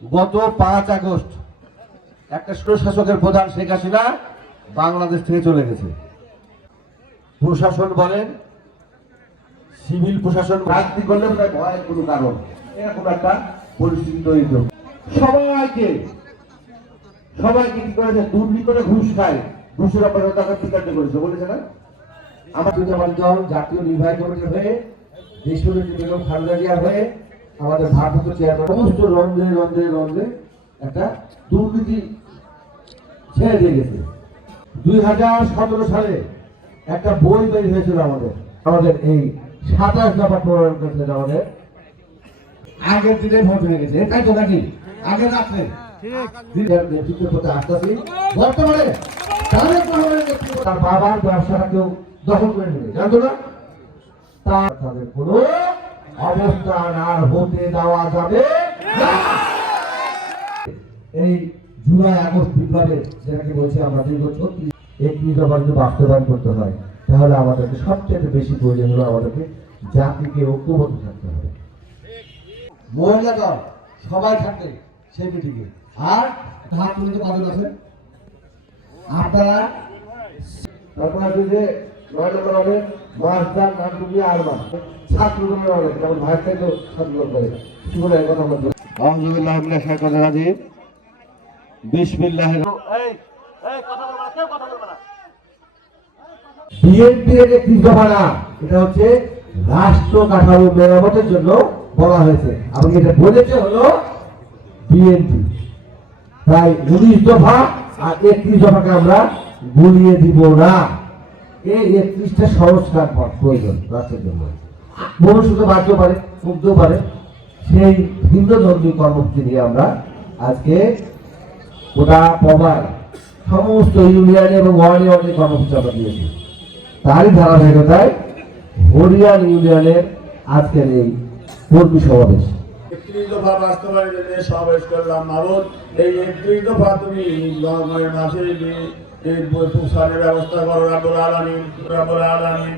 গত পাঁচ আগস্ট একটা শাসকের প্রধান শেখ হাসিনা বাংলাদেশ থেকে চলে গেছে। প্রশাসন বলেন, সিভিল প্রশাসন রাজনীতি করলে ভয়ের কোনো কারণ এরকম একটা পরিস্থিতি তৈরি। সবাইকে সবাইকে কি করেছে? দুর্নীতি ঘুষ খায়। ঘুষের অপরে টাকা বিকাশ করেছে। বলেছে না? আমার জামাত দল জাতীয় নির্বাহী কমিটির হয়ে দেশের বেগম খালেদা জিয়া হয়ে আমাদের ভারপ্রাপ্ত চেয়ারম্যান সমস্ত রন্ধে রন্ধে রন্ধে একটা দুর্নীতি ছেড়ে দিয়ে গেছে। দুই হাজার সতেরো সালে একটা বই বের হয়েছিল আমাদের। আমাদের এই সাতাশ দফা প্রণয়ন করেছিলেন আমাদের। আগের দিনে ভোট হয়ে গেছে এটাই তো নাকি? রাত্রে। দিনের নেতৃত্বের প্রতি আসতেছি বর্তমানে তার বাবার ব্যবসাটা কেউ দখল করে নেবে জানতো না? তার তাদের কোনো অবস্থান আর হতে দেওয়া যাবে। এই জুলাই আগস্ট বিপ্লবে যেটাকে বলছি আমরা দীর্ঘ ছত্রিশ, একত্রিশ দফা যদি বাস্তবায়ন করতে হয়। তাহলে আমাদেরকে সবচেয়ে বেশি প্রয়োজন হলো আমাদেরকে জাতিকে ঐক্যবদ্ধ থাকতে হবে। মহিলা দল, সবাই থাকবে সেই মিটিংয়ে। আর হাত তুলে তো কজন আছে আপনারা তারপর যে নয় নম্বর হবে মাসদার নামটুকি আর মাস ছাত্র দলের অনেক যেমন ভাই থেকে ছাত্র করে কি বলে এক কথা বলতে আলহামদুলিল্লাহ মিল্লাহ শাহ বিসমিল্লাহ বিএনপি এর একটি দফা না এটা হচ্ছে রাষ্ট্র কাঠামো মেরামতের জন্য বলা হয়েছে। আমাকে এটা বলেছে হলো বিএনপি তাই উনিশ দফা আর একত্রিশ দফাকে আমরা গুলিয়ে দিব না। এই একত্রিশটা সংস্কার প্রয়োজন রাষ্ট্রের জন্য। ভবিষ্যতে বাড়তেও পারে, কমতেও পারে। সেই ভিন্ন ধর্মী কর্মসূচি নিয়ে আমরা আজকে গোটা পবার সমস্ত ইউনিয়ন এবং ওয়ার্ড ওয়ার্ডে কর্মসূচি আমরা দিয়েছি। তারই ধারাবাহিকতায় হরিয়ান ইউনিয়নের আজকের এই কর্মী সমাবেশ। একত্রিশ দফা বাস্তবায়নের জন্য সমাবেশ করলাম। মারুন, এই একত্রিশ দফা তুমি এই প্রসারের ব্যবস্থা করো রাবুল আলমিন রাবুল আলমিন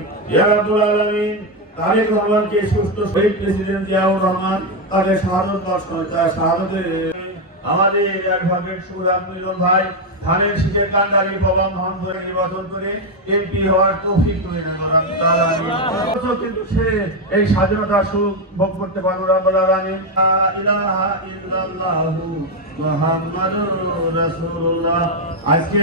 রাবুল আলমিন। তারেক রহমানকে সুস্থ শহীদ প্রেসিডেন্ট জিয়াউর রহমান তাদের শাহাদত বর্ষণ তার শাহাদতের আমাদের অ্যাডভোকেট সুরাম মিলন ভাই ধানের শীতের কান্ডারি পবন ধন ধরে নির্বাচন করে এমপি হওয়ার তৌফিক করে কিন্তু সে এই স্বাধীনতা সুখ ভোগ করতে পারল রাব্বুল রানী। আজকে